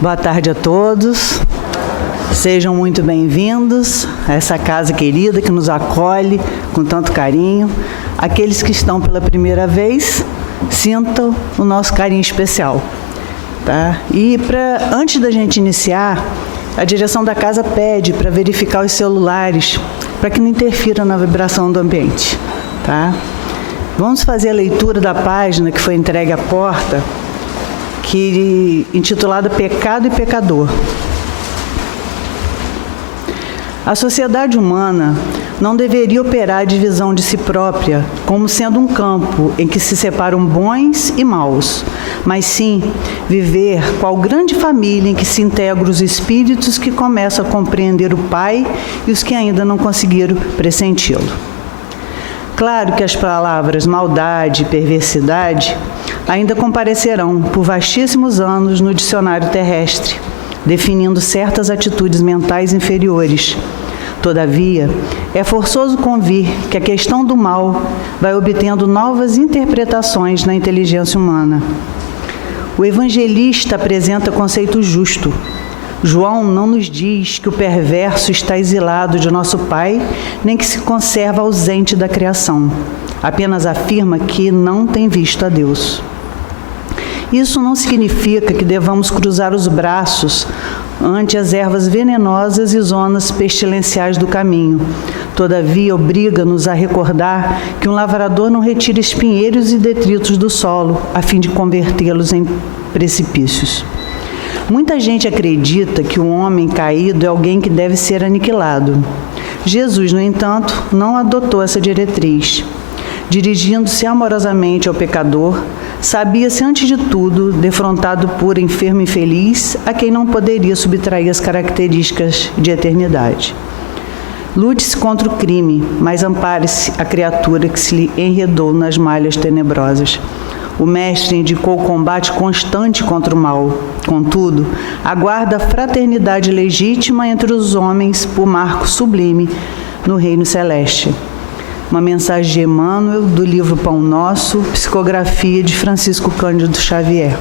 Boa tarde a todos. Sejam muito bem-vindos a essa casa querida que nos acolhe com tanto carinho. Aqueles que estão pela primeira vez, sintam o nosso carinho especial. Tá? E antes da gente iniciar, a direção da casa pede para verificar os celulares, para que não interfira na vibração do ambiente. Tá? Vamos fazer a leitura da página que foi entregue à porta, intitulada Pecado e Pecador. A sociedade humana não deveria operar a divisão de si própria como sendo um campo em que se separam bons e maus, mas sim viver qual grande família em que se integram os espíritos que começam a compreender o Pai e os que ainda não conseguiram pressenti-lo. Claro que as palavras maldade e perversidade ainda comparecerão por vastíssimos anos no dicionário terrestre, definindo certas atitudes mentais inferiores. Todavia, é forçoso convir que a questão do mal vai obtendo novas interpretações na inteligência humana. O evangelista apresenta conceito justo. João não nos diz que o perverso está exilado de nosso Pai, nem que se conserva ausente da criação. Apenas afirma que não tem visto a Deus. Isso não significa que devamos cruzar os braços ante as ervas venenosas e zonas pestilenciais do caminho. Todavia, obriga-nos a recordar que um lavrador não retira espinheiros e detritos do solo, a fim de convertê-los em precipícios. Muita gente acredita que um homem caído é alguém que deve ser aniquilado. Jesus, no entanto, não adotou essa diretriz. Dirigindo-se amorosamente ao pecador, sabia-se, antes de tudo, defrontado por enfermo infeliz, a quem não poderia subtrair as características de eternidade. Lute-se contra o crime, mas ampare-se a criatura que se lhe enredou nas malhas tenebrosas. O mestre indicou o combate constante contra o mal. Contudo, aguarda a fraternidade legítima entre os homens por marco sublime no reino celeste. Uma mensagem de Emmanuel, do livro Pão Nosso, psicografia de Francisco Cândido Xavier.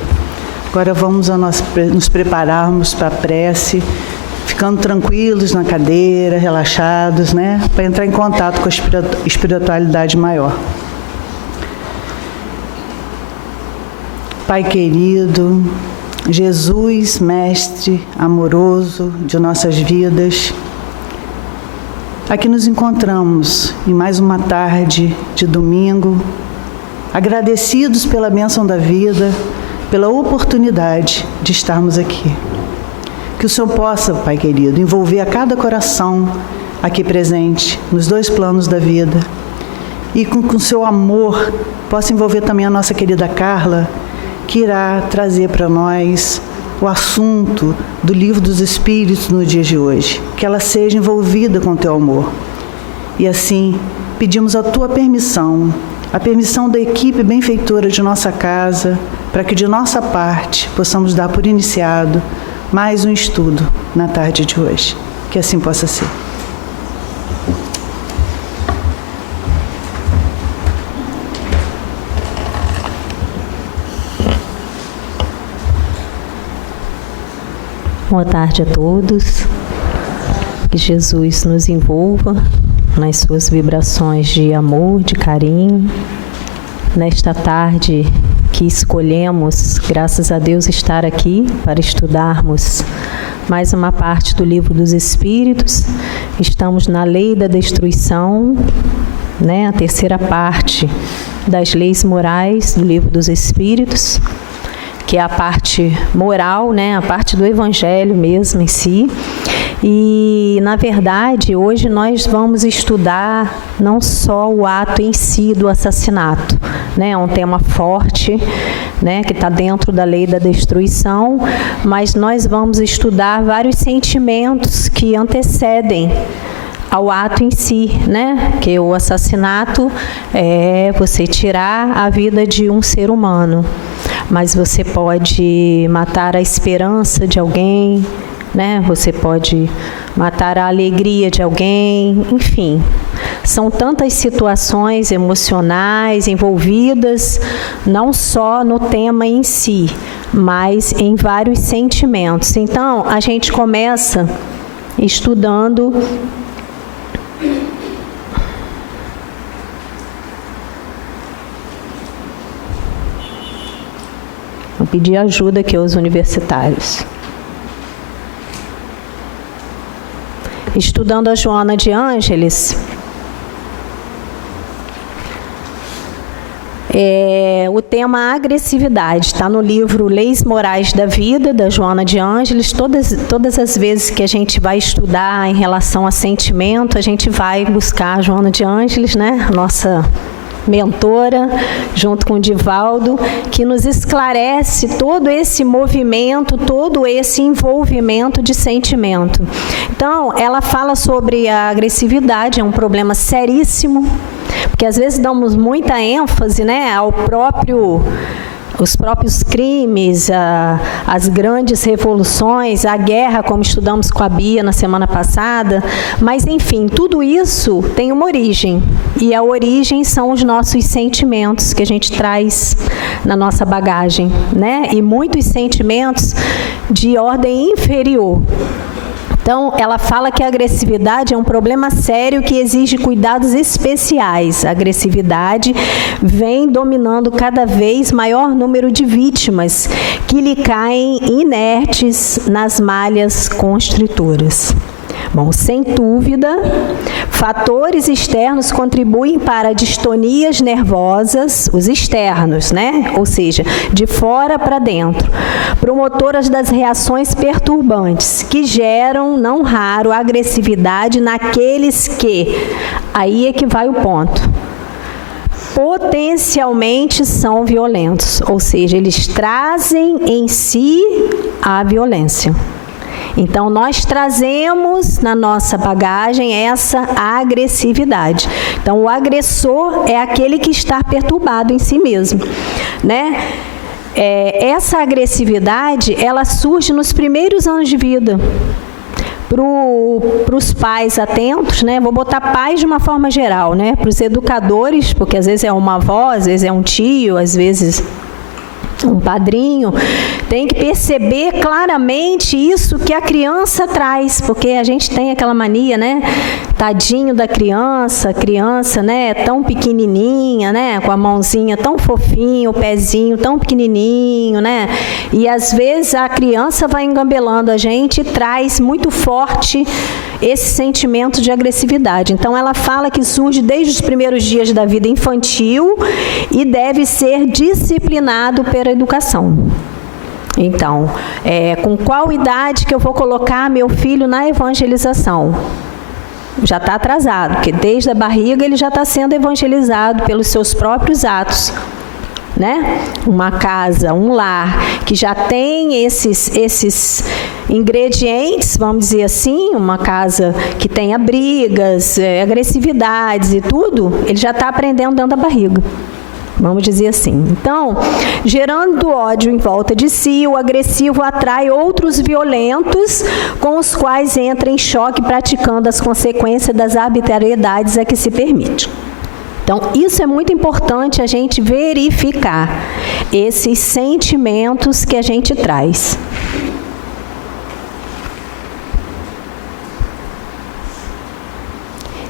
Agora vamos nos prepararmos para a prece, ficando tranquilos na cadeira, relaxados, né? Para entrar em contato com a espiritualidade maior. Pai querido, Jesus, Mestre amoroso de nossas vidas, aqui nos encontramos em mais uma tarde de domingo, agradecidos pela bênção da vida, pela oportunidade de estarmos aqui. Que o Senhor possa, Pai querido, envolver a cada coração aqui presente, nos dois planos da vida, e com o seu amor possa envolver também a nossa querida Carla, que irá trazer para nós o assunto do Livro dos Espíritos no dia de hoje, que ela seja envolvida com o teu amor. E assim, pedimos a tua permissão, a permissão da equipe benfeitora de nossa casa, para que de nossa parte possamos dar por iniciado mais um estudo na tarde de hoje. Que assim possa ser. Boa tarde a todos, que Jesus nos envolva nas suas vibrações de amor, de carinho. Nesta tarde que escolhemos, graças a Deus, estar aqui para estudarmos mais uma parte do Livro dos Espíritos. Estamos na Lei da Destruição, né, a terceira parte das leis morais do Livro dos Espíritos, que é a parte moral, né, a parte do Evangelho mesmo em si. E, na verdade, hoje nós vamos estudar não só o ato em si do assassinato, né, é um tema forte, né, que está dentro da lei da destruição, mas nós vamos estudar vários sentimentos que antecedem ao ato em si, né? Que o assassinato é você tirar a vida de um ser humano, mas você pode matar a esperança de alguém, né? Você pode matar a alegria de alguém, enfim. São tantas situações emocionais envolvidas, não só no tema em si, mas em vários sentimentos. Então, a gente começa estudando vou pedir ajuda aqui aos universitários. Estudando a Joana de Ângeles, o tema agressividade está no livro Leis Morais da Vida, da Joana de Ângeles. Todas as vezes que a gente vai estudar em relação a sentimento, a gente vai buscar a Joana de Ângeles, né? Nossa mentora, junto com o Divaldo, que nos esclarece todo esse movimento, todo esse envolvimento de sentimento. Então, ela fala sobre a agressividade, é um problema seríssimo, porque às vezes damos muita ênfase, né, os próprios crimes, as grandes revoluções, a guerra, como estudamos com a Bia na semana passada, mas, enfim, tudo isso tem uma origem, e a origem são os nossos sentimentos que a gente traz na nossa bagagem, né? E muitos sentimentos de ordem inferior. Então, ela fala que a agressividade é um problema sério que exige cuidados especiais. A agressividade vem dominando cada vez maior número de vítimas que lhe caem inertes nas malhas constritoras. Bom, sem dúvida, fatores externos contribuem para distonias nervosas, os externos, né? Ou seja, de fora para dentro, promotoras das reações perturbantes, que geram, não raro, agressividade naqueles que, aí é que vai o ponto, potencialmente são violentos, ou seja, eles trazem em si a violência. Então, nós trazemos na nossa bagagem essa agressividade. Então, o agressor é aquele que está perturbado em si mesmo, né? Essa agressividade, ela surge nos primeiros anos de vida. Para os pais atentos, né? Vou botar pais de uma forma geral, né? Para os educadores, porque às vezes é uma avó, às vezes é um tio, às vezes um padrinho, tem que perceber claramente isso que a criança traz, porque a gente tem aquela mania, né? Tadinho da criança, né? Tão pequenininha, né? Com a mãozinha tão fofinha, o pezinho tão pequenininho, né? E às vezes a criança vai engambelando a gente e traz muito forte esse sentimento de agressividade. Então, ela fala que surge desde os primeiros dias da vida infantil e deve ser disciplinado pela educação. Então, com qual idade que eu vou colocar meu filho na evangelização? Já está atrasado, porque desde a barriga ele já está sendo evangelizado pelos seus próprios atos, né? Uma casa, um lar que já tem esses ingredientes, vamos dizer assim, uma casa que tenha brigas, agressividades e tudo, ele já está aprendendo dentro da barriga. Vamos dizer assim. Então, gerando ódio em volta de si, o agressivo atrai outros violentos com os quais entra em choque, praticando as consequências das arbitrariedades a que se permite. Então, isso é muito importante a gente verificar esses sentimentos que a gente traz.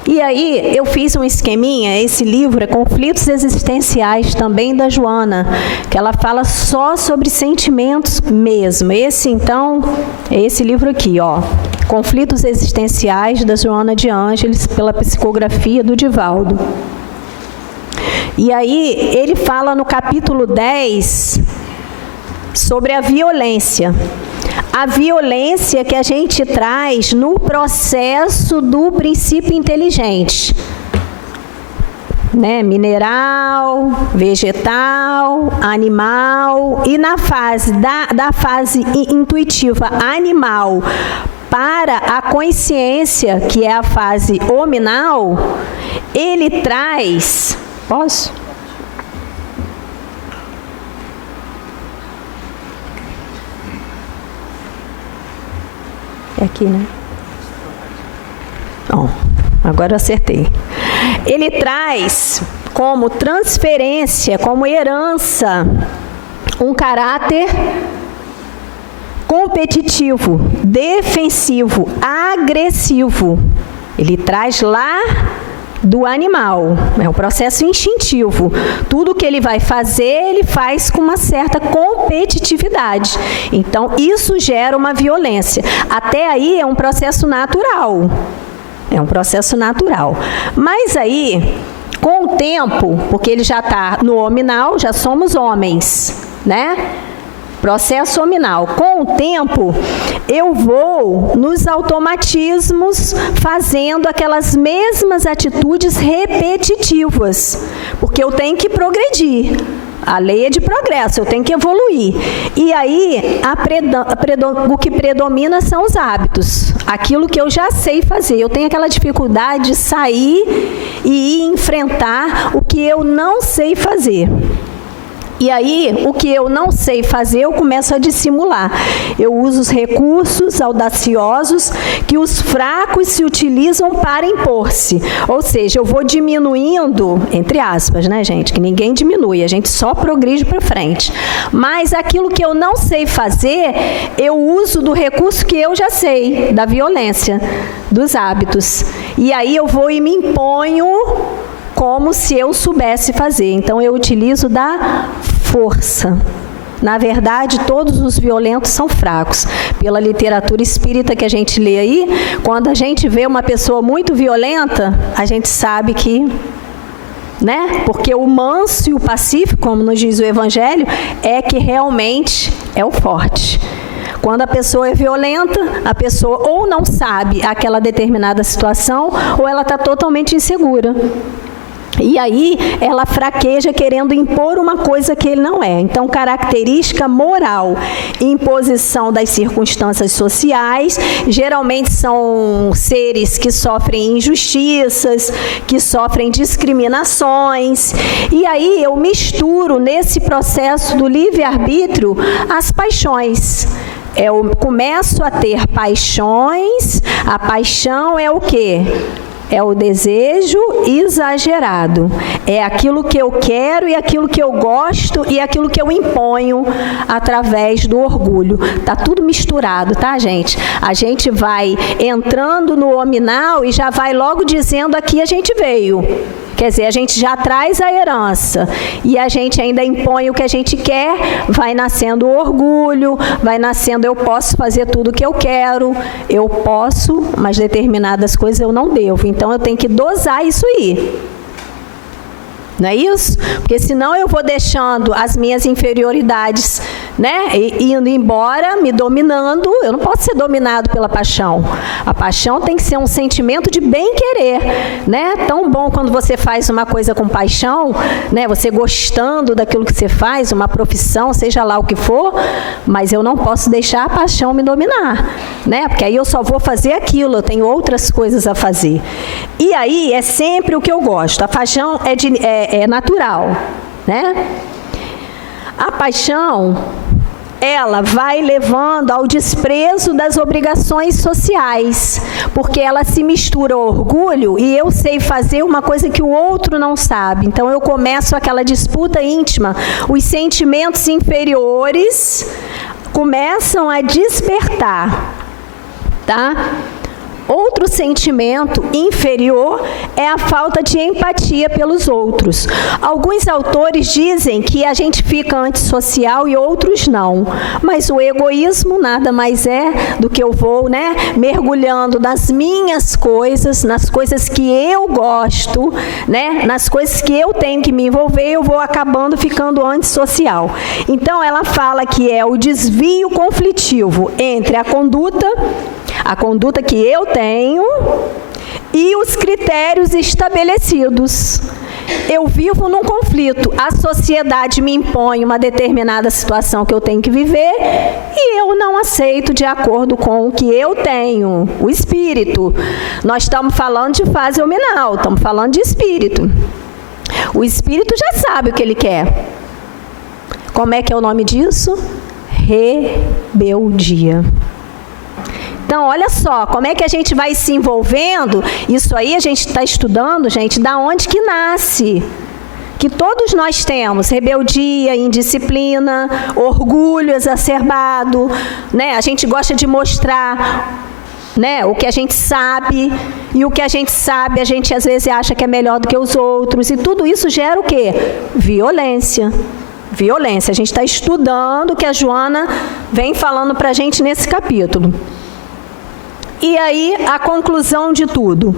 E aí, eu fiz um esqueminha, esse livro é Conflitos Existenciais, também da Joana, que ela fala só sobre sentimentos mesmo. Esse, então, é esse livro aqui, ó, Conflitos Existenciais, da Joana de Ângeles, pela psicografia do Divaldo. E aí, ele fala no capítulo 10 sobre a violência. A violência que a gente traz no processo do princípio inteligente, né? Mineral, vegetal, animal, e na fase da fase intuitiva animal para a consciência, que é a fase hominal, ele traz... Posso? É aqui, né? Bom, agora eu acertei. ele traz como transferência, como herança, um caráter competitivo, defensivo, agressivo. Ele traz lá do animal, é um processo instintivo. Tudo que ele vai fazer, ele faz com uma certa competitividade. Então, isso gera uma violência. Até aí é um processo natural. É um processo natural. Mas aí, com o tempo, porque ele já está no hominal, já somos homens, né? Processo hominal. Com o tempo, eu vou nos automatismos fazendo aquelas mesmas atitudes repetitivas, porque eu tenho que progredir. A lei é de progresso, eu tenho que evoluir. E aí, o que predomina são os hábitos. Aquilo que eu já sei fazer. Eu tenho aquela dificuldade de sair e ir enfrentar o que eu não sei fazer. E aí, o que eu não sei fazer, eu começo a dissimular. Eu uso os recursos audaciosos que os fracos se utilizam para impor-se. Ou seja, eu vou diminuindo, entre aspas, né, gente? Que ninguém diminui, a gente só progride para frente. Mas aquilo que eu não sei fazer, eu uso do recurso que eu já sei, da violência, dos hábitos. E aí eu vou e me imponho como se eu soubesse fazer. Então, eu utilizo da força. Na verdade, todos os violentos são fracos. Pela literatura espírita que a gente lê aí, quando a gente vê uma pessoa muito violenta, a gente sabe que, né? Porque o manso e o pacífico, como nos diz o Evangelho, é que realmente é o forte. Quando a pessoa é violenta, a pessoa ou não sabe aquela determinada situação, ou ela está totalmente insegura. E aí, ela fraqueja querendo impor uma coisa que ele não é. Então, característica moral, imposição das circunstâncias sociais, geralmente são seres que sofrem injustiças, que sofrem discriminações. E aí, eu misturo nesse processo do livre-arbítrio as paixões. Eu começo a ter paixões. A paixão é o quê? É o desejo exagerado. É aquilo que eu quero e aquilo que eu gosto e aquilo que eu imponho através do orgulho. Tá tudo misturado, tá, gente? A gente vai entrando no hominal e já vai logo dizendo aqui a gente veio. Quer dizer, a gente já traz a herança e a gente ainda impõe o que a gente quer, vai nascendo o orgulho, vai nascendo eu posso fazer tudo o que eu quero, eu posso, mas determinadas coisas eu não devo. Então, eu tenho que dosar isso aí. Não é isso? Porque senão eu vou deixando as minhas inferioridades, né, indo embora, me dominando. Eu não posso ser dominado pela paixão. A paixão tem que ser um sentimento de bem-querer, né? Tão bom quando você faz uma coisa com paixão, né, você gostando daquilo que você faz, uma profissão, seja lá o que for, mas eu não posso deixar a paixão me dominar, né? Porque aí eu só vou fazer aquilo, eu tenho outras coisas a fazer. E aí é sempre o que eu gosto. A paixão é natural, né? A paixão, ela vai levando ao desprezo das obrigações sociais, porque ela se mistura ao orgulho e eu sei fazer uma coisa que o outro não sabe. Então, eu começo aquela disputa íntima, os sentimentos inferiores começam a despertar, tá? Outro sentimento inferior é a falta de empatia pelos outros. Alguns autores dizem que a gente fica antissocial e outros não. Mas o egoísmo nada mais é do que eu vou, né, mergulhando nas minhas coisas, nas coisas que eu gosto, né, nas coisas que eu tenho que me envolver, eu vou acabando ficando antissocial. Então, ela fala que é o desvio conflitivo entre a conduta que eu tenho e os critérios estabelecidos. Eu vivo num conflito, a sociedade me impõe uma determinada situação que eu tenho que viver e eu não aceito de acordo com o que eu tenho, o espírito. Nós estamos falando de fase hominal, estamos falando de espírito. O espírito já sabe o que ele quer. Como é que é o nome disso? Rebeldia. Então, olha só, como é que a gente vai se envolvendo? Isso aí a gente está estudando, gente, da onde que nasce. Que todos nós temos, rebeldia, indisciplina, orgulho exacerbado, né? A gente gosta de mostrar, né, o que a gente sabe, e o que a gente sabe, a gente às vezes acha que é melhor do que os outros, e tudo isso gera o quê? Violência. Violência. A gente está estudando o que a Joana vem falando para a gente nesse capítulo. E aí, a conclusão de tudo.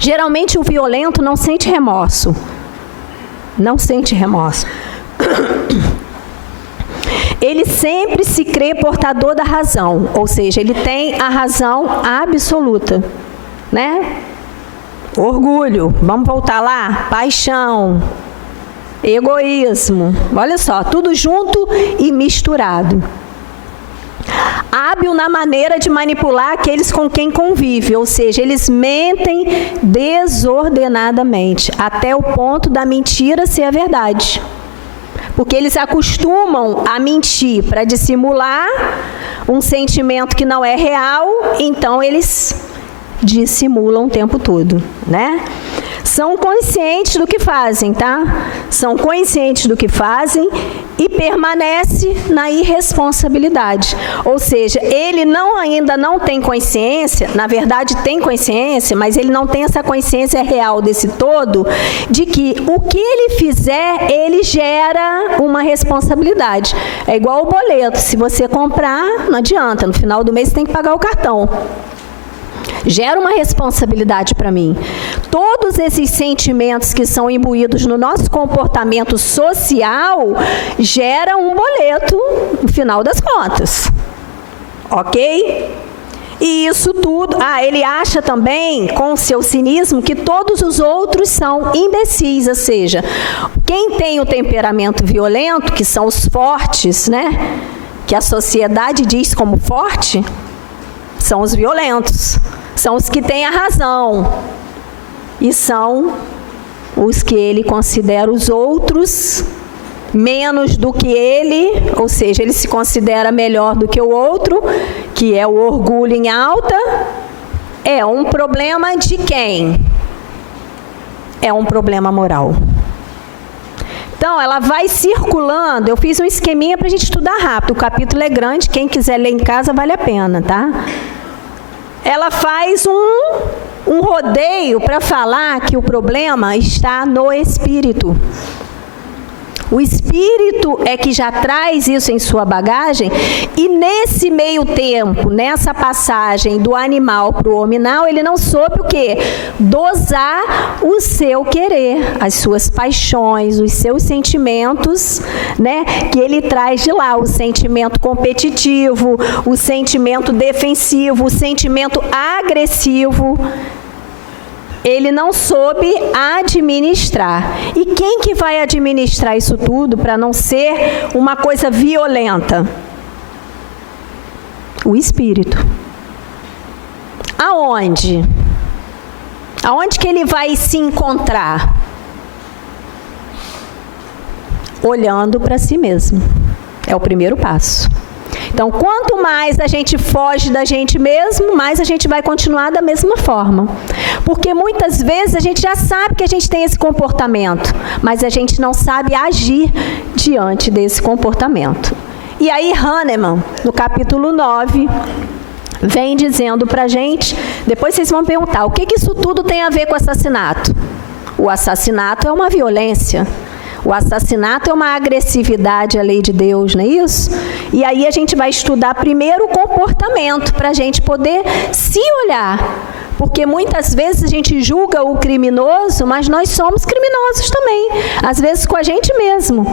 Geralmente o violento não sente remorso. Não sente remorso. Ele sempre se crê portador da razão, ou seja, ele tem a razão absoluta, né? Orgulho, vamos voltar lá? Paixão, egoísmo, olha só, tudo junto e misturado. Hábil na maneira de manipular aqueles com quem convive, ou seja, eles mentem desordenadamente, até o ponto da mentira ser a verdade. Porque eles acostumam a mentir para dissimular um sentimento que não é real, então eles dissimulam o tempo todo, né? São conscientes do que fazem, tá? São conscientes do que fazem e permanece na irresponsabilidade. Ou seja, ele ainda não tem consciência, na verdade tem consciência, mas ele não tem essa consciência real desse todo, de que o que ele fizer, ele gera uma responsabilidade. É igual o boleto, se você comprar, não adianta, no final do mês você tem que pagar o cartão. Gera uma responsabilidade para mim. Todos esses sentimentos que são imbuídos no nosso comportamento social geram um boleto no final das contas. Ok? E isso tudo... ele acha também, com o seu cinismo, que todos os outros são imbecis, ou seja, quem tem o temperamento violento, que são os fortes, né? Que a sociedade diz como forte, são os violentos. São os que têm a razão e são os que ele considera os outros menos do que ele, ou seja, ele se considera melhor do que o outro, que é o orgulho em alta. É um problema de quem? É um problema moral. Então, ela vai circulando. Eu fiz um esqueminha para a gente estudar rápido. O capítulo é grande, quem quiser ler em casa vale a pena, tá? Ela faz um rodeio para falar que o problema está no espírito. O espírito é que já traz isso em sua bagagem, e nesse meio tempo, nessa passagem do animal para o hominal, ele não soube o quê? Dosar o seu querer, as suas paixões, os seus sentimentos, né? Que ele traz de lá, o sentimento competitivo, o sentimento defensivo, o sentimento agressivo. Ele não soube administrar. E quem que vai administrar isso tudo para não ser uma coisa violenta? O espírito. Aonde? Aonde que ele vai se encontrar? Olhando para si mesmo. É o primeiro passo. Então, quanto mais a gente foge da gente mesmo, mais a gente vai continuar da mesma forma. Porque muitas vezes a gente já sabe que a gente tem esse comportamento, mas a gente não sabe agir diante desse comportamento. E aí Hahnemann, no capítulo 9, vem dizendo para a gente, depois vocês vão perguntar, o que isso tudo tem a ver com assassinato? O assassinato é uma violência. O assassinato é uma agressividade à lei de Deus, não é isso? E aí a gente vai estudar primeiro o comportamento, para a gente poder se olhar. Porque muitas vezes a gente julga o criminoso, mas nós somos criminosos também. Às vezes com a gente mesmo.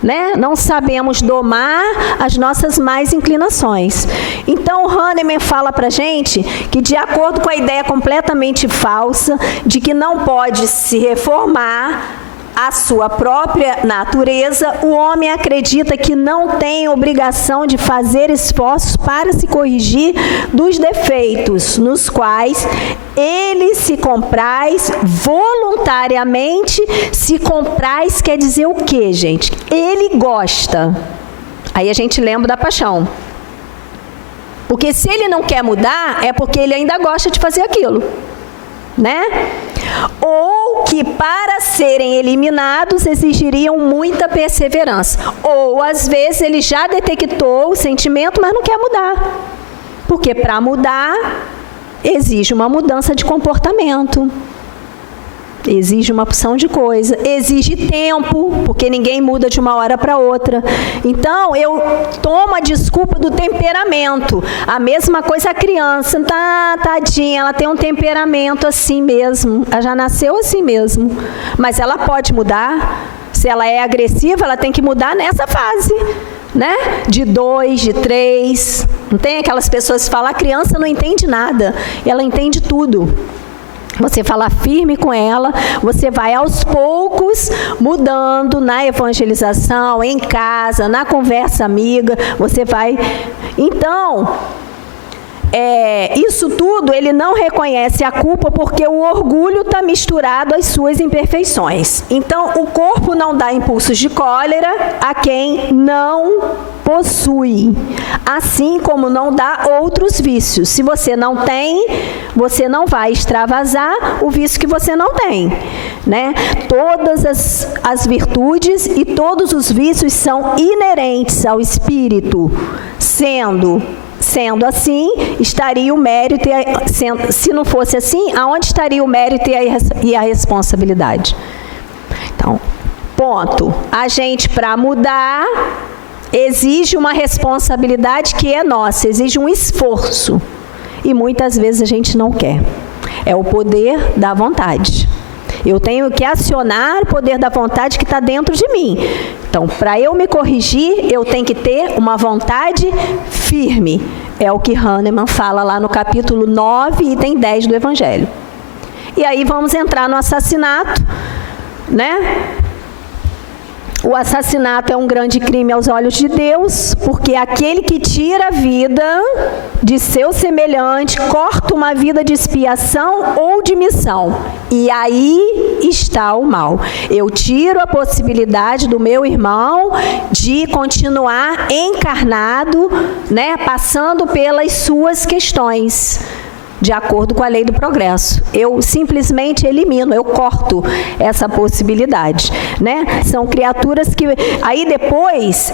Né? Não sabemos domar as nossas más inclinações. Então, o Hahnemann fala para a gente que, de acordo com a ideia completamente falsa de que não pode se reformar a sua própria natureza, o homem acredita que não tem obrigação de fazer esforços para se corrigir dos defeitos nos quais ele se compraz voluntariamente. Se compraz quer dizer o quê, gente? Ele gosta. Aí a gente lembra da paixão. Porque se ele não quer mudar, é porque ele ainda gosta de fazer aquilo, né? Ou que para serem eliminados exigiriam muita perseverança. Ou às vezes ele já detectou o sentimento, mas não quer mudar. Porque para mudar, exige uma mudança de comportamento. Exige uma opção de coisa, exige tempo, porque ninguém muda de uma hora para outra. Então, eu tomo a desculpa do temperamento. A mesma coisa a criança, tadinha, ela tem um temperamento assim mesmo, ela já nasceu assim mesmo. Mas ela pode mudar. Se ela é agressiva, ela tem que mudar nessa fase, né? De 2, de 3. Não tem aquelas pessoas que falam, a criança não entende nada, ela entende tudo. Você fala firme com ela, você vai aos poucos mudando na evangelização, em casa, na conversa amiga, você vai... Então, isso tudo ele não reconhece a culpa porque o orgulho está misturado às suas imperfeições. Então, o corpo não dá impulsos de cólera a quem não possui, assim como não dá outros vícios. Se você não tem, você não vai extravasar o vício que você não tem, né? Todas as virtudes e todos os vícios são inerentes ao espírito, sendo assim, estaria o mérito, se não fosse assim, aonde estaria o mérito e a responsabilidade? Então, ponto. A gente, para mudar, exige uma responsabilidade que é nossa, exige um esforço. E muitas vezes a gente não quer. É o poder da vontade. Eu tenho que acionar o poder da vontade que está dentro de mim. Então, para eu me corrigir, eu tenho que ter uma vontade firme. É o que Hahnemann fala lá no capítulo 9, item 10 do Evangelho. E aí vamos entrar no assassinato, né? O assassinato é um grande crime aos olhos de Deus, porque aquele que tira a vida de seu semelhante, corta uma vida de expiação ou de missão. E aí está o mal. Eu tiro a possibilidade do meu irmão de continuar encarnado, né, passando pelas suas questões, de acordo com a lei do progresso. Eu simplesmente elimino, eu corto essa possibilidade, né? São criaturas que... Aí depois,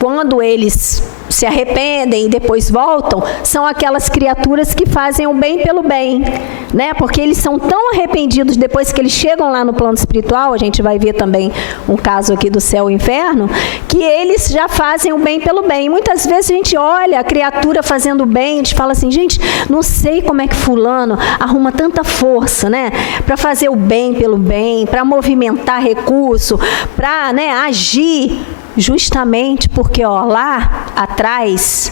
quando eles se arrependem e depois voltam, são aquelas criaturas que fazem o bem pelo bem, né? Porque eles são tão arrependidos depois que eles chegam lá no plano espiritual, a gente vai ver também um caso aqui do céu e inferno, que eles já fazem o bem pelo bem. E muitas vezes a gente olha a criatura fazendo o bem, a gente fala assim, gente, não sei como é que fulano arruma tanta força, né? Para fazer o bem pelo bem, para movimentar recurso, para, né, agir, justamente porque, ó, lá atrás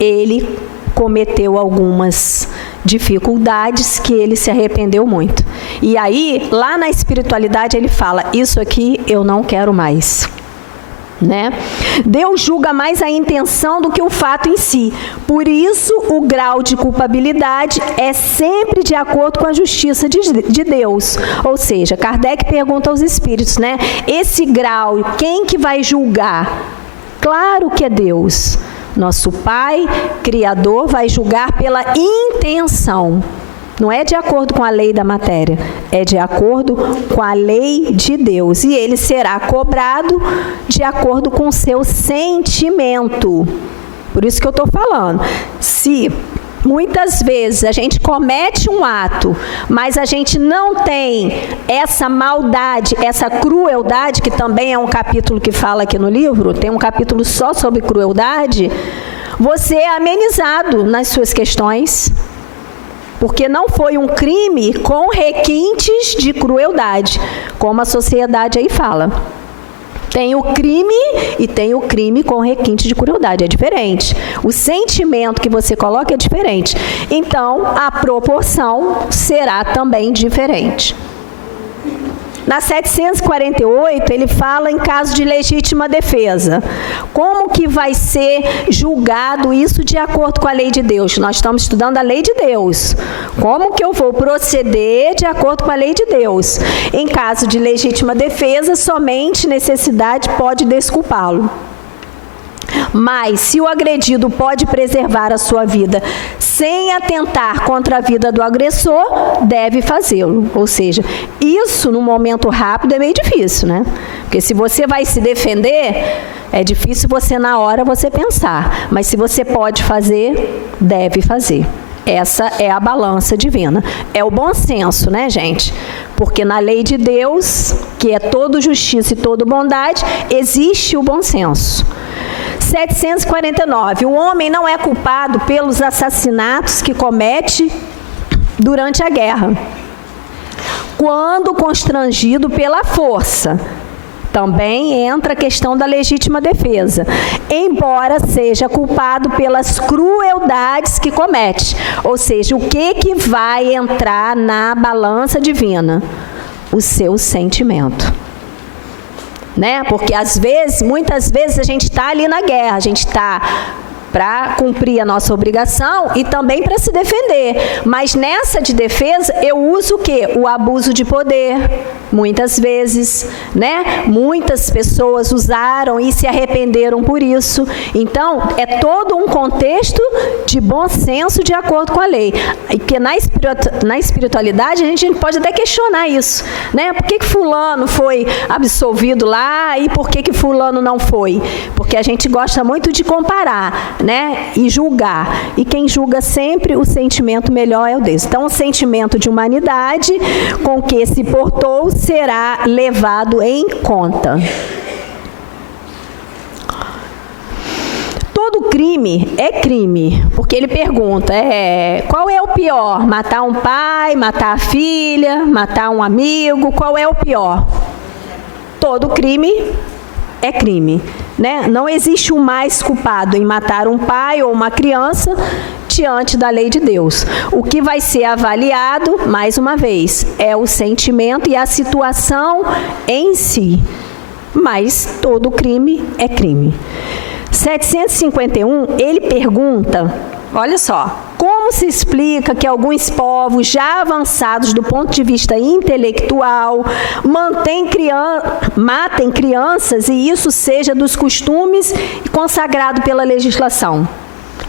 ele cometeu algumas dificuldades que ele se arrependeu muito. E aí, lá na espiritualidade, ele fala, isso aqui eu não quero mais. Né? Deus julga mais a intenção do que o fato em si. Por isso, o grau de culpabilidade é sempre de acordo com a justiça de Deus. Ou seja, Kardec pergunta aos espíritos, né? Esse grau, quem que vai julgar? Claro que é Deus. Nosso Pai, Criador, vai julgar pela intenção. Não é de acordo com a lei da matéria, é de acordo com a lei de Deus. E ele será cobrado de acordo com o seu sentimento. Por isso que eu estou falando. Se muitas vezes a gente comete um ato, mas a gente não tem essa maldade, essa crueldade, que também é um capítulo que fala aqui no livro, tem um capítulo só sobre crueldade, você é amenizado nas suas questões. Porque não foi um crime com requintes de crueldade, como a sociedade aí fala. Tem o crime e tem o crime com requinte de crueldade, é diferente. O sentimento que você coloca é diferente. Então, a proporção será também diferente. Na 748, ele fala em caso de legítima defesa. Como que vai ser julgado isso de acordo com a lei de Deus? Nós estamos estudando a lei de Deus. Como que eu vou proceder de acordo com a lei de Deus? Em caso de legítima defesa, somente necessidade pode desculpá-lo. Mas se o agredido pode preservar a sua vida sem atentar contra a vida do agressor, deve fazê-lo. Ou seja, isso no momento rápido é meio difícil, né? Porque se você vai se defender, é difícil você na hora você pensar. Mas se você pode fazer, deve fazer. Essa é a balança divina. É o bom senso, né, gente? Porque na lei de Deus, que é todo justiça e toda bondade, existe o bom senso. 749. O homem não é culpado pelos assassinatos que comete durante a guerra, quando constrangido pela força. Também entra a questão da legítima defesa, embora seja culpado pelas crueldades que comete. Ou seja, o que vai entrar na balança divina? O seu sentimento. Né? Porque muitas vezes a gente está ali na guerra, a gente está para cumprir a nossa obrigação e também para se defender. Mas nessa de defesa, eu uso o quê? O abuso de poder, muitas vezes, né? Muitas pessoas usaram e se arrependeram por isso. Então, é todo um contexto de bom senso de acordo com a lei. Porque na espiritualidade, a gente pode até questionar isso, né? Por que fulano foi absolvido lá e por que fulano não foi? Porque a gente gosta muito de comparar, né? E julgar. E quem julga sempre, o sentimento melhor é o Deus. Então, o sentimento de humanidade com que se portou será levado em conta. Todo crime é crime, porque ele pergunta, qual é o pior? Matar um pai, matar a filha, matar um amigo, qual é o pior? Todo crime é crime, né? Não existe um mais culpado em matar um pai ou uma criança diante da lei de Deus. O que vai ser avaliado, mais uma vez, é o sentimento e a situação em si. Mas todo crime é crime. 751, ele pergunta, olha só, como se explica que alguns povos já avançados do ponto de vista intelectual matem crianças e isso seja dos costumes consagrado pela legislação?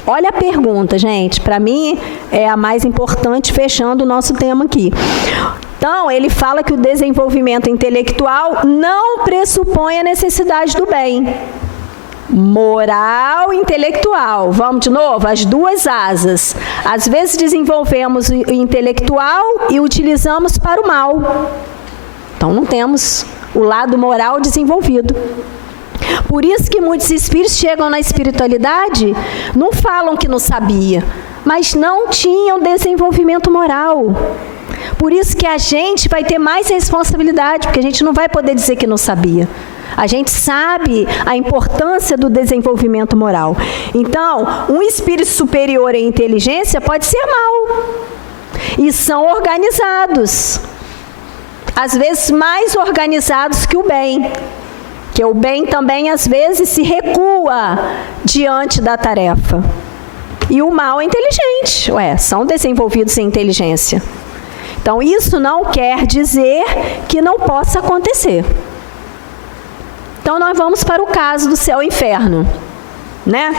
Olha a pergunta, gente, para mim é a mais importante, fechando o nosso tema aqui. Então, ele fala que o desenvolvimento intelectual não pressupõe a necessidade do bem. Moral e intelectual. Vamos de novo? As duas asas. Às vezes desenvolvemos o intelectual e utilizamos para o mal. Então não temos o lado moral desenvolvido. Por isso que muitos espíritos chegam na espiritualidade, não falam que não sabia, mas não tinham desenvolvimento moral. Por isso que a gente vai ter mais responsabilidade, porque a gente não vai poder dizer que não sabia. A gente sabe a importância do desenvolvimento moral. Então, um espírito superior em inteligência pode ser mau. E são organizados. Às vezes mais organizados que o bem. Que o bem também, às vezes, se recua diante da tarefa. E o mal é inteligente. São desenvolvidos em inteligência. Então, isso não quer dizer que não possa acontecer. Então, nós vamos para o caso do céu e inferno, né?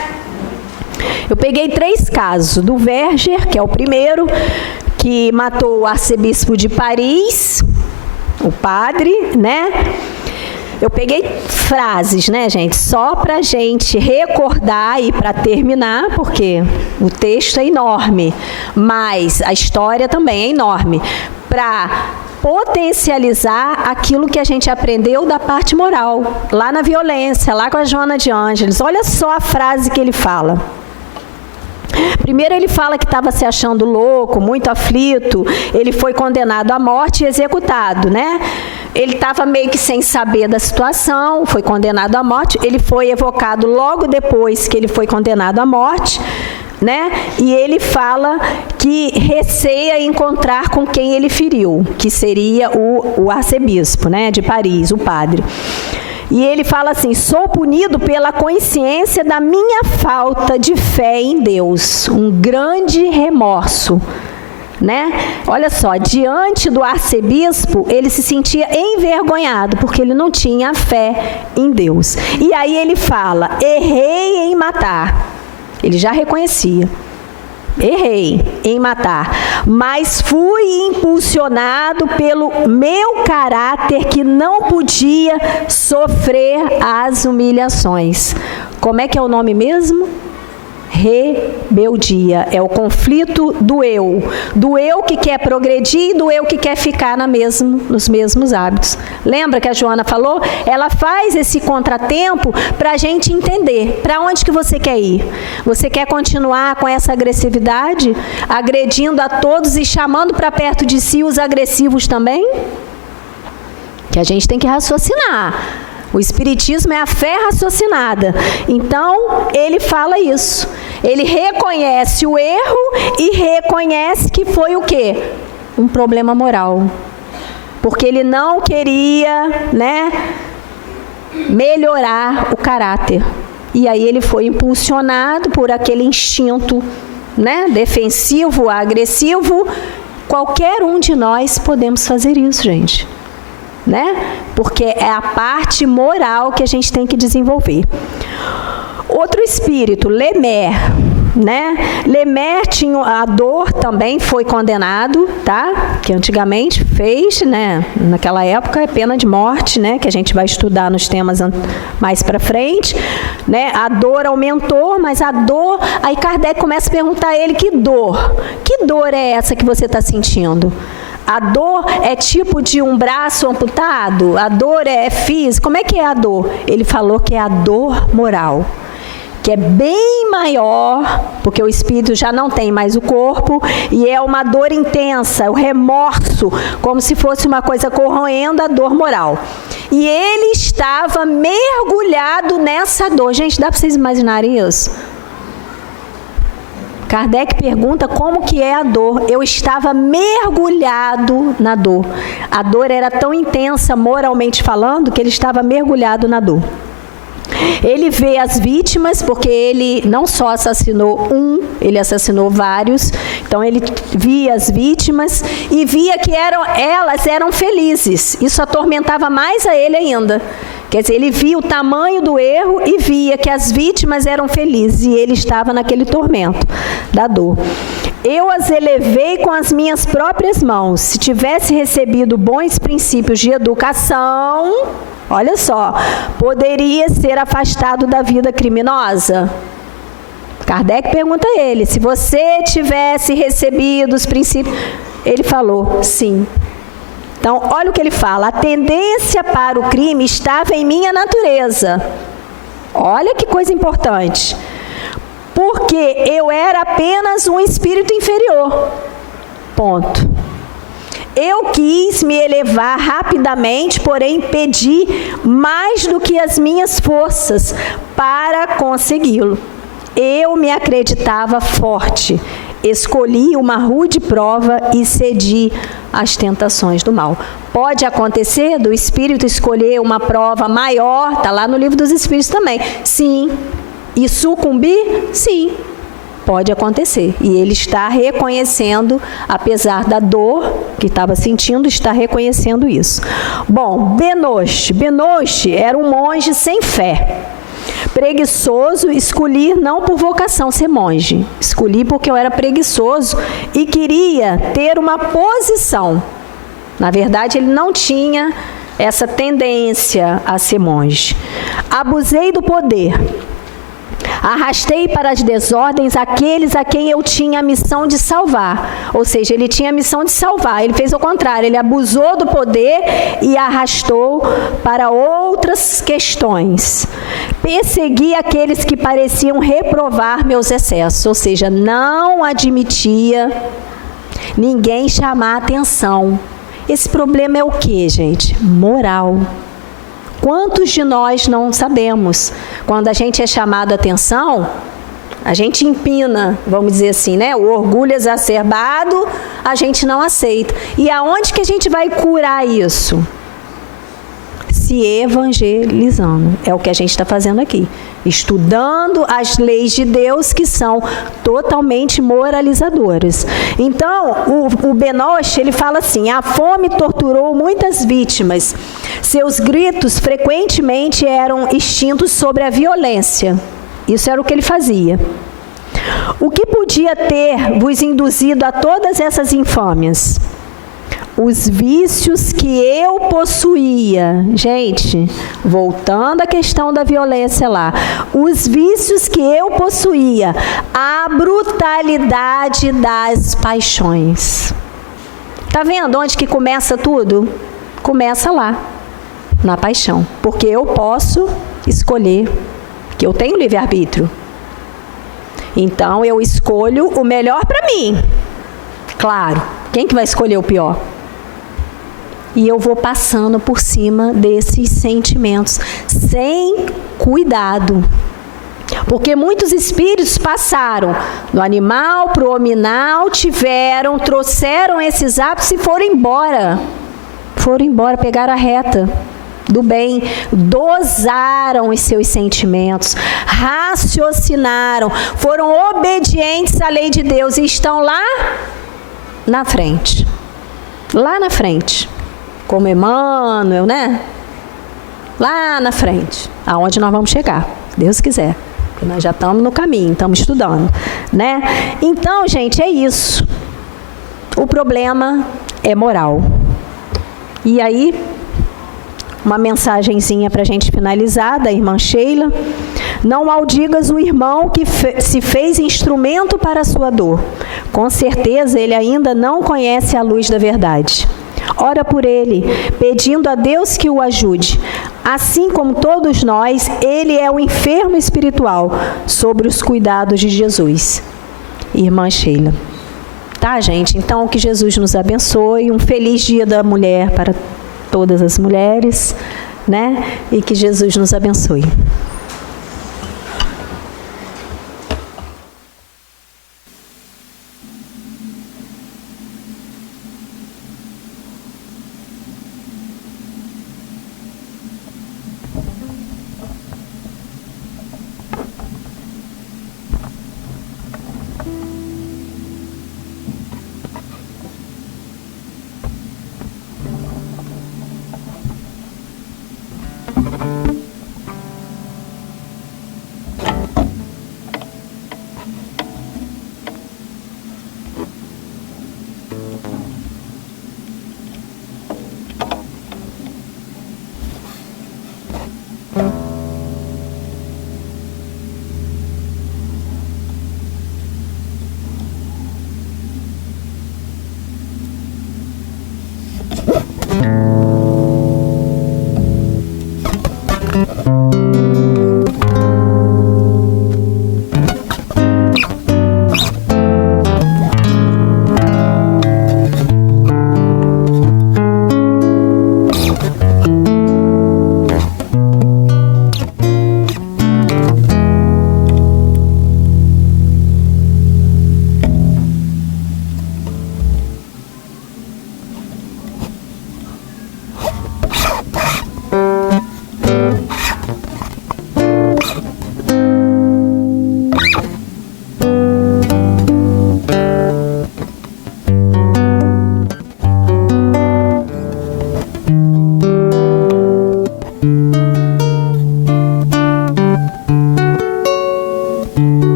Eu peguei 3 casos. Do Verger, que é o primeiro, que matou o arcebispo de Paris, o padre, né? Eu peguei frases, né, gente? Só para a gente recordar e para terminar, porque o texto é enorme, mas a história também é enorme, para potencializar aquilo que a gente aprendeu da parte moral, lá na violência, lá com a Joana de Ângeles. Olha só a frase que ele fala. Primeiro ele fala que estava se achando louco, muito aflito, ele foi condenado à morte e executado, né? Ele estava meio que sem saber da situação, foi condenado à morte, ele foi evocado logo depois que ele foi condenado à morte, né? E ele fala que receia encontrar com quem ele feriu, que seria o arcebispo, né, de Paris, o padre. E ele fala assim: sou punido pela consciência da minha falta de fé em Deus, um grande remorso, né? Olha só, diante do arcebispo, ele se sentia envergonhado, porque ele não tinha fé em Deus. E aí ele fala: errei matar. Ele já reconhecia. Errei em matar, mas fui impulsionado pelo meu caráter que não podia sofrer as humilhações. Como é que é o nome mesmo? Rebeldia. É o conflito do eu que quer progredir e do eu que quer ficar nos mesmos hábitos. Lembra que a Joana falou? Ela faz esse contratempo para a gente entender para onde que você quer ir. Você quer continuar com essa agressividade, agredindo a todos e chamando para perto de si os agressivos também? Que a gente tem que raciocinar. O Espiritismo é a fé raciocinada. Então, ele fala isso. Ele reconhece o erro e reconhece que foi o quê? Um problema moral. Porque ele não queria, melhorar o caráter. E aí ele foi impulsionado por aquele instinto, defensivo, agressivo. Qualquer um de nós podemos fazer isso, gente. Porque é a parte moral que a gente tem que desenvolver. Outro espírito, Lemer, Lemer tinha a dor, também foi condenado, tá? Que antigamente fez, naquela época é pena de morte, que a gente vai estudar nos temas mais para frente, A dor aumentou, mas a dor, aí Kardec começa a perguntar a ele, que dor é essa que você está sentindo? A dor é tipo de um braço amputado? A dor é física? Como é que é a dor? Ele falou que é a dor moral, que é bem maior, porque o espírito já não tem mais o corpo, e é uma dor intensa, o remorso, como se fosse uma coisa corroendo a dor moral. E ele estava mergulhado nessa dor. Gente, dá para vocês imaginarem isso? Kardec pergunta como que é a dor. Eu estava mergulhado na dor. A dor era tão intensa, moralmente falando, que ele estava mergulhado na dor. Ele vê as vítimas, porque ele não só assassinou ele assassinou vários. Então ele via as vítimas e via que elas eram felizes. Isso atormentava mais a ele ainda. Quer dizer, ele via o tamanho do erro e via que as vítimas eram felizes e ele estava naquele tormento da dor. Eu as elevei com as minhas próprias mãos. Se tivesse recebido bons princípios de educação, olha só, poderia ser afastado da vida criminosa? Kardec pergunta a ele, se você tivesse recebido os princípios... Ele falou, sim. Então, olha o que ele fala, a tendência para o crime estava em minha natureza. Olha que coisa importante. Porque eu era apenas um espírito inferior. Ponto. Eu quis me elevar rapidamente, porém pedi mais do que as minhas forças para consegui-lo. Eu me acreditava forte. Escolhi uma rude prova e cedi às tentações do mal. Pode acontecer do espírito escolher uma prova maior, está lá no Livro dos Espíritos também. Sim. E sucumbir? Sim. Pode acontecer. E ele está reconhecendo, apesar da dor que estava sentindo, está reconhecendo isso. Bom, Benoche. Benoche era um monge sem fé. Preguiçoso, escolhi não por vocação ser monge. Escolhi porque eu era preguiçoso e queria ter uma posição. Na verdade, ele não tinha essa tendência a ser monge. Abusei do poder. Arrastei para as desordens aqueles a quem eu tinha a missão de salvar. Ou seja, ele tinha a missão de salvar. Ele fez o contrário. Ele abusou do poder e arrastou para outras questões. Persegui aqueles que pareciam reprovar meus excessos. Ou seja, não admitia ninguém chamar a atenção. Esse problema é o quê, gente? Moral. Quantos de nós não sabemos? Quando a gente é chamado a atenção, a gente empina, vamos dizer assim, O orgulho exacerbado, a gente não aceita. E aonde que a gente vai curar isso? Se evangelizando. É o que a gente está fazendo aqui. Estudando as leis de Deus que são totalmente moralizadoras. Então, o Benoche, ele fala assim, a fome torturou muitas vítimas. Seus gritos frequentemente eram extintos sobre a violência. Isso era o que ele fazia. O que podia ter vos induzido a todas essas infâmias? Os vícios que eu possuía. Gente, voltando à questão da violência lá. Os vícios que eu possuía. A brutalidade das paixões. Tá vendo onde que começa tudo? Começa lá, na paixão. Porque eu posso escolher, que eu tenho livre-arbítrio. Então, eu escolho o melhor para mim. Claro, quem que vai escolher o pior? E eu vou passando por cima desses sentimentos, sem cuidado. Porque muitos espíritos passaram do animal para o hominal, trouxeram esses hábitos e foram embora. Foram embora, pegaram a reta do bem, dosaram os seus sentimentos, raciocinaram, foram obedientes à lei de Deus e estão lá na frente. Lá na frente. Como Emmanuel, né? Lá na frente, aonde nós vamos chegar, Deus quiser. Porque nós já estamos no caminho, estamos estudando, né? Então, gente, é isso. O problema é moral. E aí, uma mensagenzinha para a gente finalizar, da irmã Sheila. Não maldigas o irmão que se fez instrumento para a sua dor. Com certeza, ele ainda não conhece a luz da verdade. Ora por ele, pedindo a Deus que o ajude. Assim como todos nós, ele é o enfermo espiritual, sobre os cuidados de Jesus. Irmã Sheila. Tá, gente? Então, que Jesus nos abençoe. Um feliz Dia da Mulher para todas as mulheres, né? E que Jesus nos abençoe.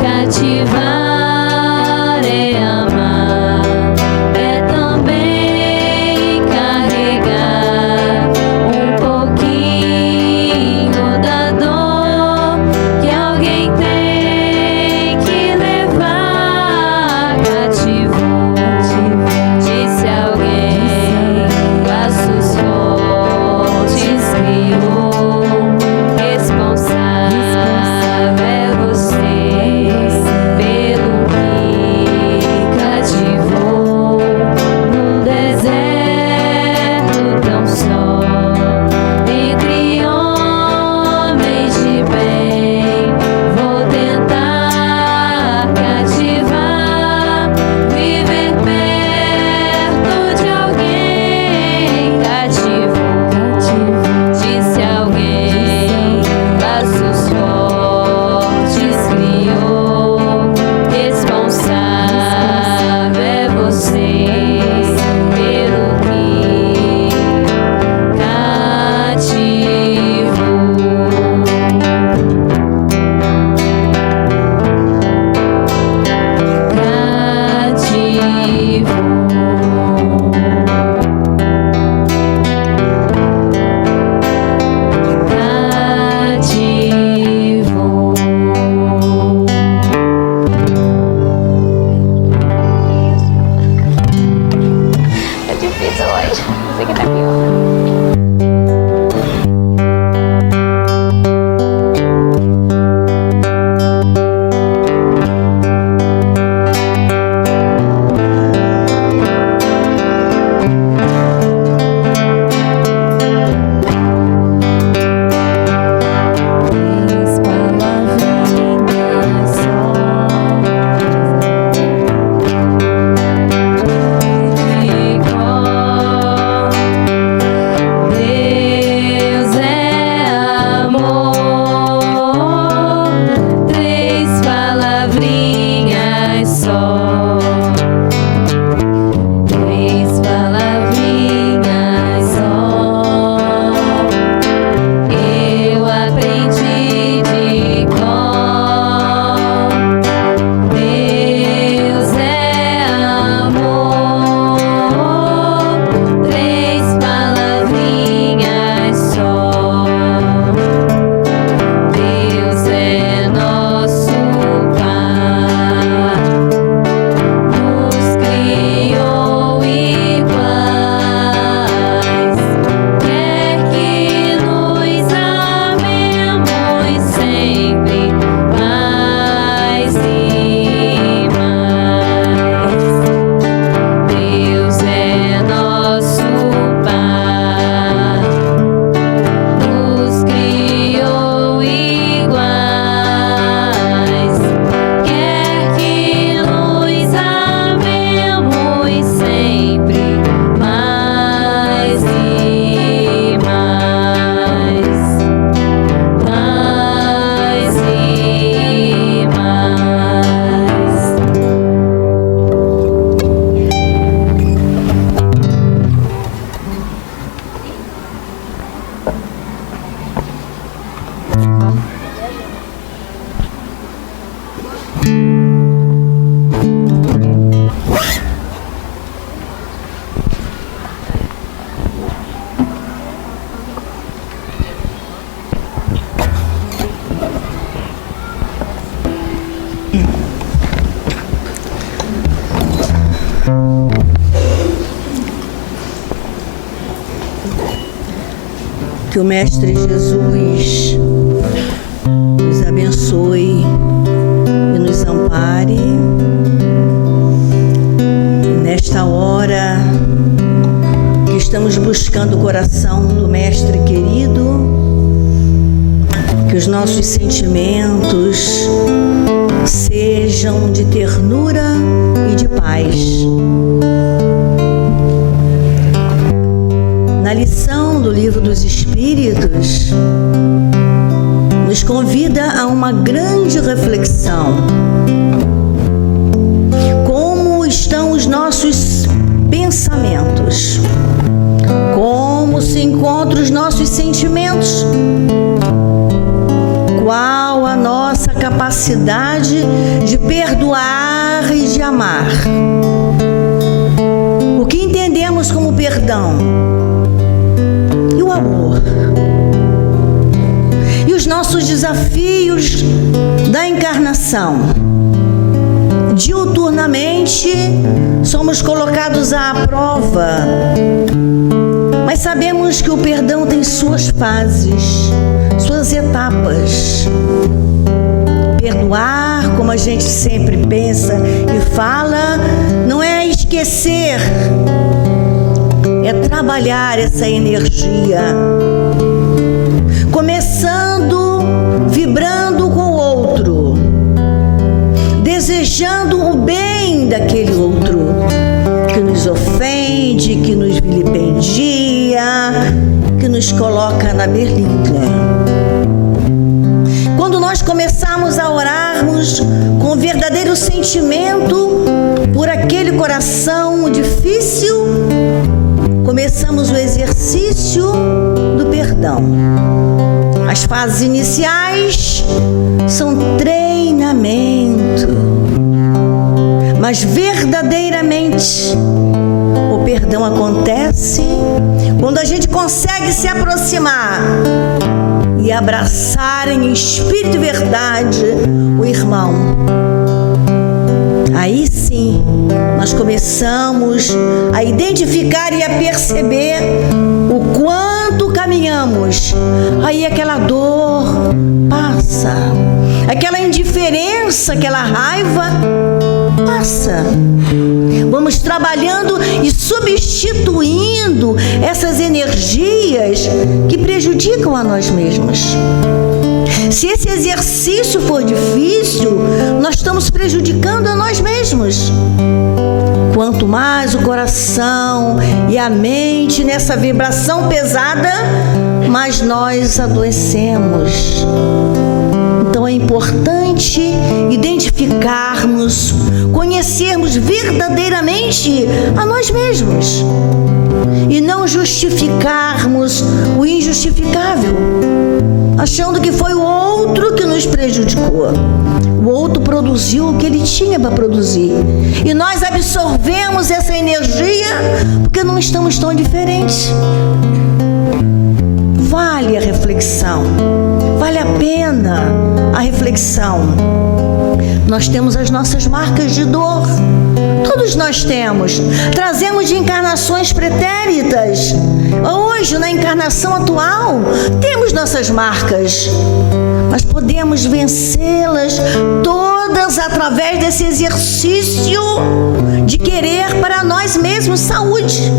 Cativar é Que o Mestre Jesus nos abençoe e nos ampare nesta hora que estamos buscando o coração do Mestre querido, que os nossos sentimentos sejam de ternura e de paz. Na lição do Livro dos Espíritos, nos convida a uma grande reflexão. Como estão os nossos pensamentos? Como se encontram os nossos sentimentos? Qual a nossa capacidade de perdoar e de amar? O que entendemos como perdão? E o amor? E os nossos desafios da encarnação? Diuturnamente somos colocados à prova, mas sabemos que o perdão tem suas fases, suas etapas. Perdoar, como a gente sempre pensa e fala, não é esquecer, é trabalhar essa energia, começando vibrando com o outro, desejando o bem daquele outro que nos ofende, que nos vilipendia, que nos coloca na berlinda. Quando nós começarmos a orarmos com verdadeiro sentimento por aquele coração difícil, começamos o exercício do perdão. As fases iniciais são treinamento, mas verdadeiramente o perdão acontece quando a gente consegue se aproximar e abraçar em espírito e verdade o irmão. Aí sim, nós começamos a identificar e a perceber o quanto caminhamos. Aí aquela dor passa, aquela indiferença, aquela raiva passa. Vamos trabalhando e substituindo essas energias que prejudicam a nós mesmos. Se esse exercício for difícil, nós estamos prejudicando a nós mesmos. Quanto mais o coração e a mente nessa vibração pesada, mais nós adoecemos. Então é importante identificarmos, conhecermos verdadeiramente a nós mesmos e não justificarmos o injustificável, achando que foi o outro que nos prejudicou. O outro produziu o que ele tinha para produzir e nós absorvemos essa energia porque não estamos tão diferentes. Vale a reflexão, vale a pena a reflexão. Nós temos as nossas marcas de dor, todos nós temos, trazemos de encarnações pretéritas. Hoje, na encarnação atual, temos nossas marcas, mas podemos vencê-las todas através desse exercício de querer para nós mesmos saúde.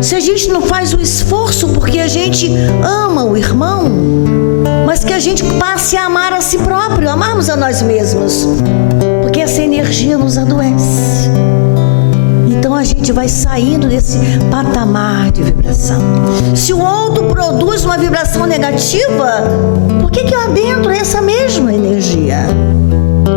Se a gente não faz o esforço porque a gente ama o irmão, mas que a gente passe a amar a si próprio, amarmos a nós mesmos, porque essa energia nos adoece. Então a gente vai saindo desse patamar de vibração. Se o outro produz uma vibração negativa, por que lá dentro é essa mesma energia?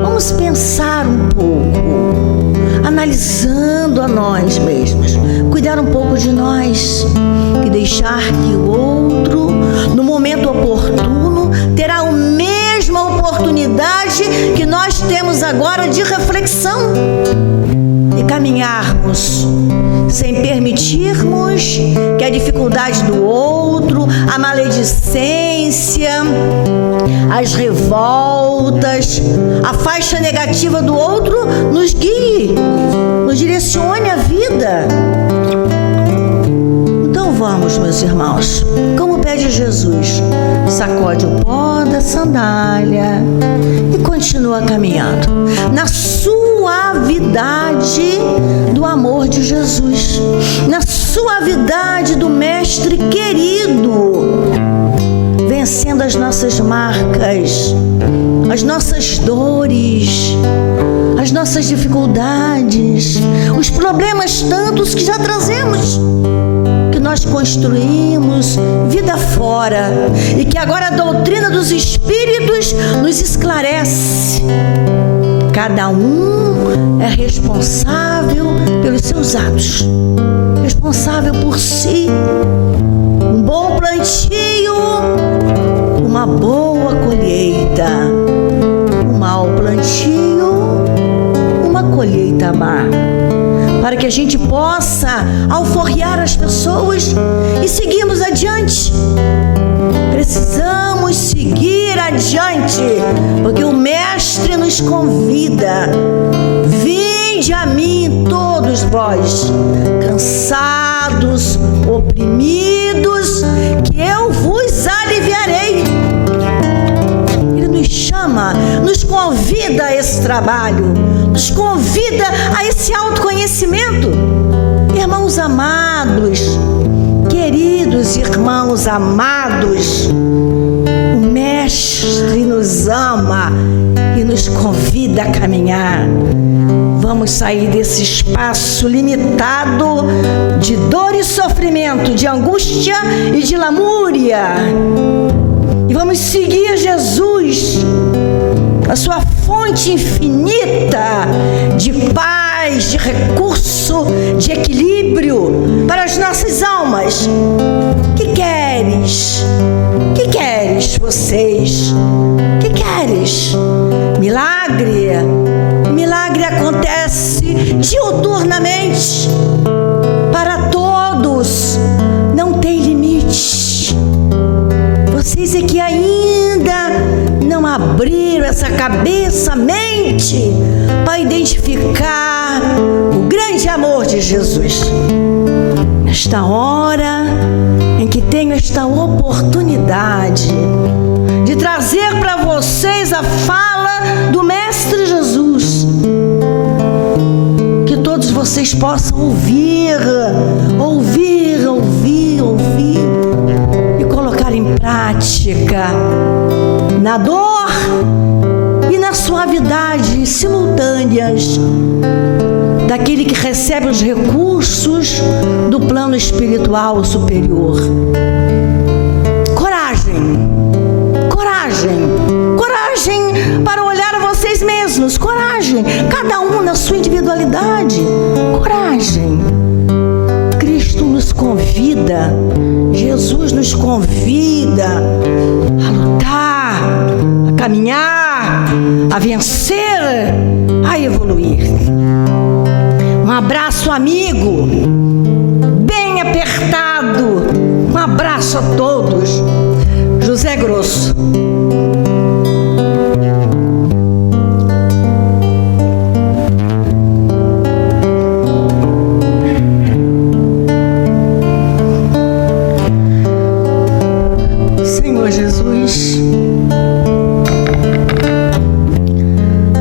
Vamos pensar um pouco, analisando a nós mesmos, cuidar um pouco de nós e deixar que o outro, no momento oportuno, terá a mesma oportunidade que nós temos agora de reflexão e caminharmos sem permitirmos que a dificuldade do outro, a maledicência, as revoltas, a faixa negativa do outro nos guie, nos direcione. meus irmãos, como pede Jesus, sacode o pó da sandália e continua caminhando na suavidade do amor de Jesus, na suavidade do Mestre querido, vencendo as nossas marcas, as nossas dores, as nossas dificuldades, os problemas tantos que já trazemos, que nós construímos vida fora e que agora a doutrina dos Espíritos nos esclarece. Cada um é responsável pelos seus atos, responsável por si. Um bom plantio, uma boa colheita. Um mau plantio, uma colheita má. Para que a gente possa alforriar as pessoas e seguirmos adiante. Precisamos seguir adiante, porque o Mestre nos convida: vinde a mim todos vós, cansados, oprimidos, que eu vos aliviarei. Ele nos chama, nos convida a esse trabalho, nos convida a esse autoconhecimento. Irmãos amados, queridos irmãos amados, o Mestre nos ama e nos convida a caminhar. Vamos sair desse espaço limitado de dor e sofrimento, de angústia e de lamúria. E vamos seguir Jesus, a sua fonte infinita de paz, de recurso, de equilíbrio para as nossas almas. Que queres? Que queres vocês? Que queres? Milagre? Milagre acontece diuturnamente para todos, não tem limite. Vocês é que ainda não abriram essa cabeça, mente, para identificar o grande amor de Jesus. Nesta hora em que tenho esta oportunidade de trazer para vocês a fala do Mestre Jesus, que todos vocês possam ouvir e colocar em prática, na dor e na suavidade simultâneas daquele que recebe os recursos do plano espiritual superior. Coragem, coragem, coragem para olhar a vocês mesmos, coragem, cada um na sua individualidade, coragem. Cristo nos convida, Jesus nos convida a lutar, a caminhar, a vencer, a evoluir. Um abraço amigo, bem apertado, um abraço a todos. José Grosso. Senhor Jesus,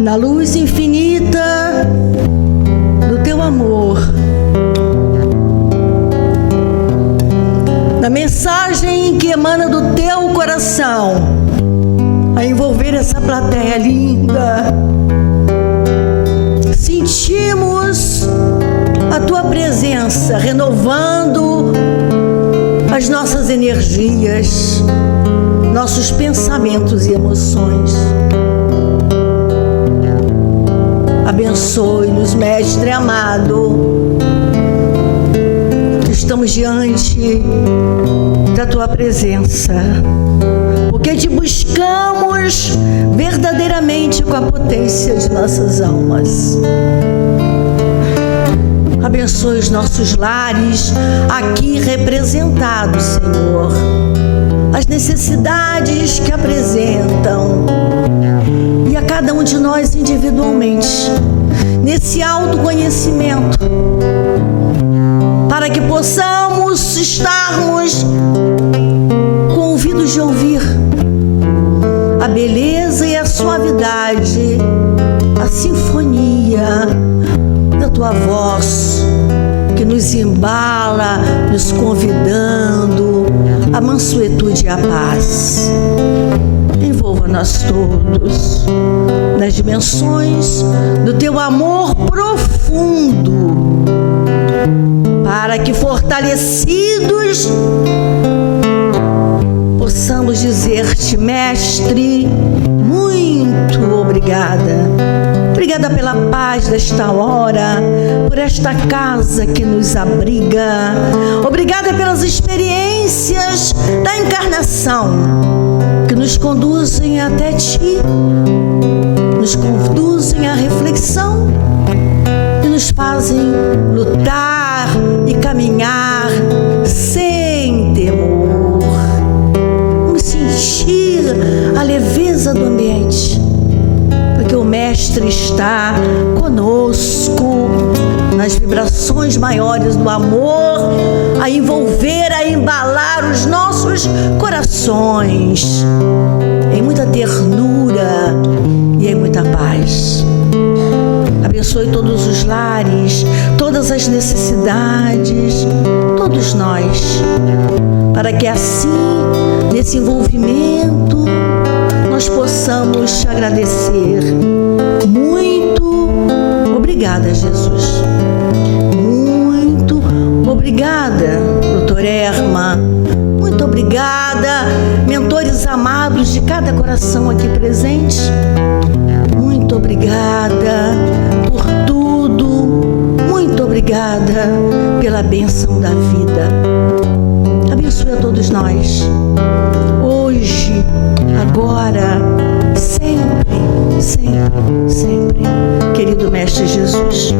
na luz infinita do teu amor, na mensagem que emana do teu coração, a envolver essa plateia linda, sentimos a tua presença renovando as nossas energias, nossos pensamentos e emoções. Abençoe-nos, Mestre amado. Estamos diante da tua presença, porque te buscamos verdadeiramente com a potência de nossas almas. Abençoe os nossos lares aqui representados, Senhor, as necessidades que apresentam, e a cada um de nós individualmente, nesse autoconhecimento, para que possamos todos estarmos com ouvidos de ouvir a beleza e a suavidade, a sinfonia da tua voz que nos embala, nos convidando à mansuetude e à paz. Envolva nós todos nas dimensões do teu amor profundo, para que, fortalecidos, possamos dizer-te, Mestre, muito obrigada. Obrigada pela paz desta hora, por esta casa que nos abriga. Obrigada pelas experiências da encarnação que nos conduzem até ti, nos conduzem à reflexão e nos fazem lutar e caminhar sem temor. Vamos sentir a leveza do ambiente, porque o Mestre está conosco nas vibrações maiores do amor, a envolver, a embalar os nossos corações em muita ternura e em muita paz. Abençoe todos os lares, todas as necessidades, todos nós, para que assim, nesse envolvimento, nós possamos te agradecer. Muito obrigada, Jesus. Muito obrigada, doutor Erma. Muito obrigada, mentores amados de cada coração aqui presente. Muito obrigada por tudo. Muito obrigada pela bênção da vida. Abençoe a todos nós, hoje, agora, sempre, sempre, sempre. Querido Mestre Jesus.